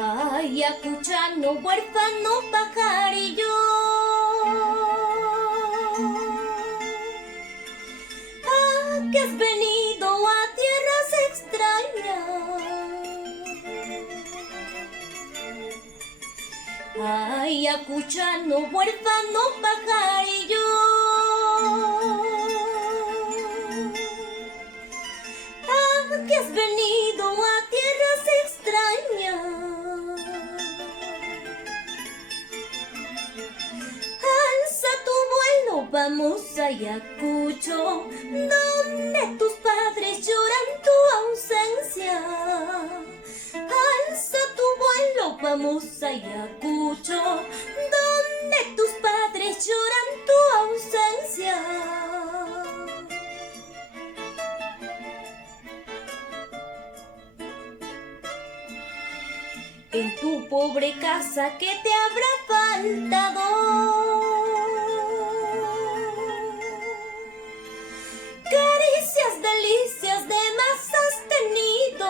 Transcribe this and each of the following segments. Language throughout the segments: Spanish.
Ay, acuchano, huérfano, pajarillo, que has venido a tierras extrañas. Ay, acuchano, huérfano, pajarillo, que has venido a tierras extrañas. Alza tu vuelo, vamos a Ayacucho, donde tus padres lloran tu ausencia. Alza tu vuelo, vamos a Ayacucho, donde tus padres lloran tu ausencia. En tu pobre casa, ¿qué te habrá faltado? Caricias, delicias, demás has tenido.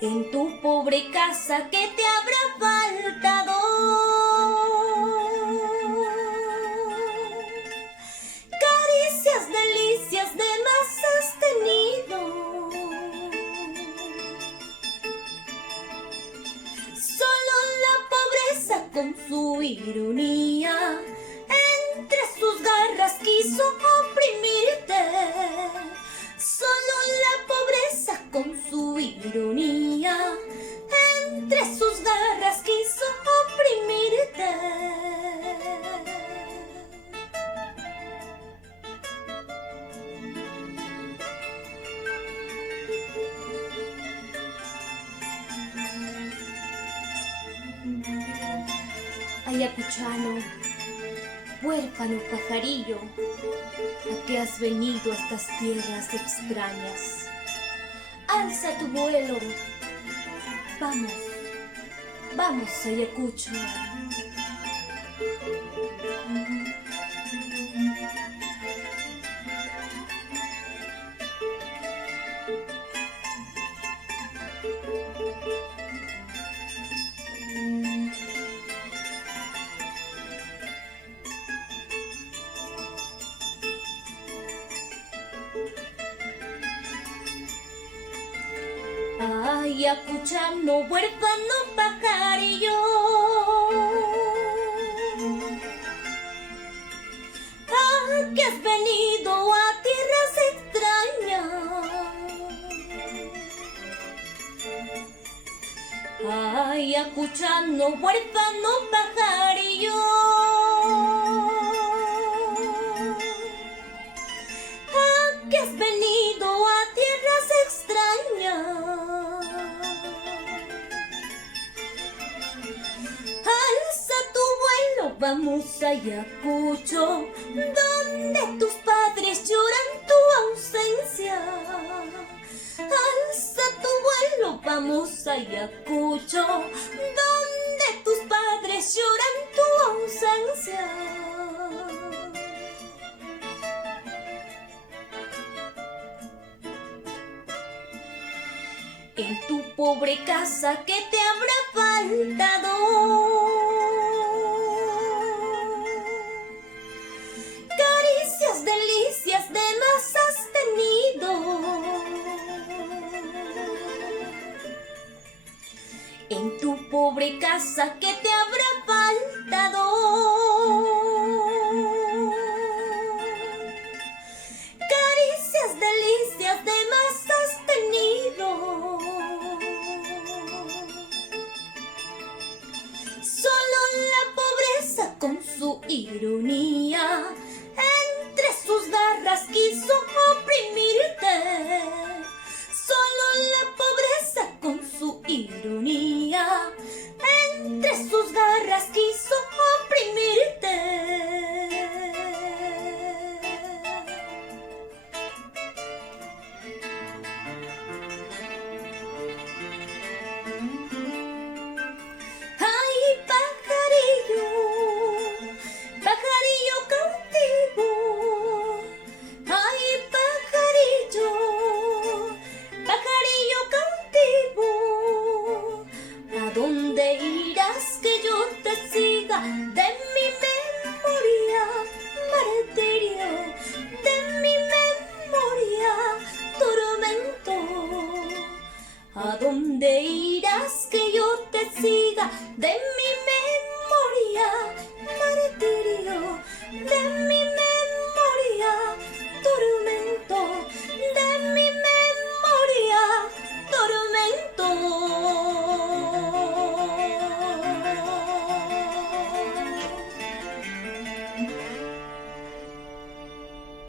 En tu pobre casa, ¿qué te habrá faltado? Caricias, delicias, demás has tenido. Solo la pobreza con su ironía entre sus garras quiso oprimirte. Solo la pobreza con su ironía entre sus garras quiso oprimirte. Ayacuchano, huérfano pajarillo, ¿a qué has venido a estas tierras extrañas? Alza tu vuelo, vamos, vamos Ayacucho. Ay, acuchano, huérfano, pajarillo, que has venido a tierras extrañas. Ay, acuchano, huérfano, pajarillo, que has venido a tierras extrañas. Alza tu vuelo, vamos a Ayacucho, donde tus padres lloran tu ausencia. Alza tu vuelo, vamos a Ayacucho, donde tus padres lloran tu ausencia. En tu pobre casa, ¿qué te habrá faltado? Caricias, delicias, demás has tenido. En tu pobre casa, ¿qué te habrá faltado? Caricias, delicias, demás has tenido. ironía, entre sus garras quiso oprimirte. Solo la pobreza con su ironía, entre sus garras quiso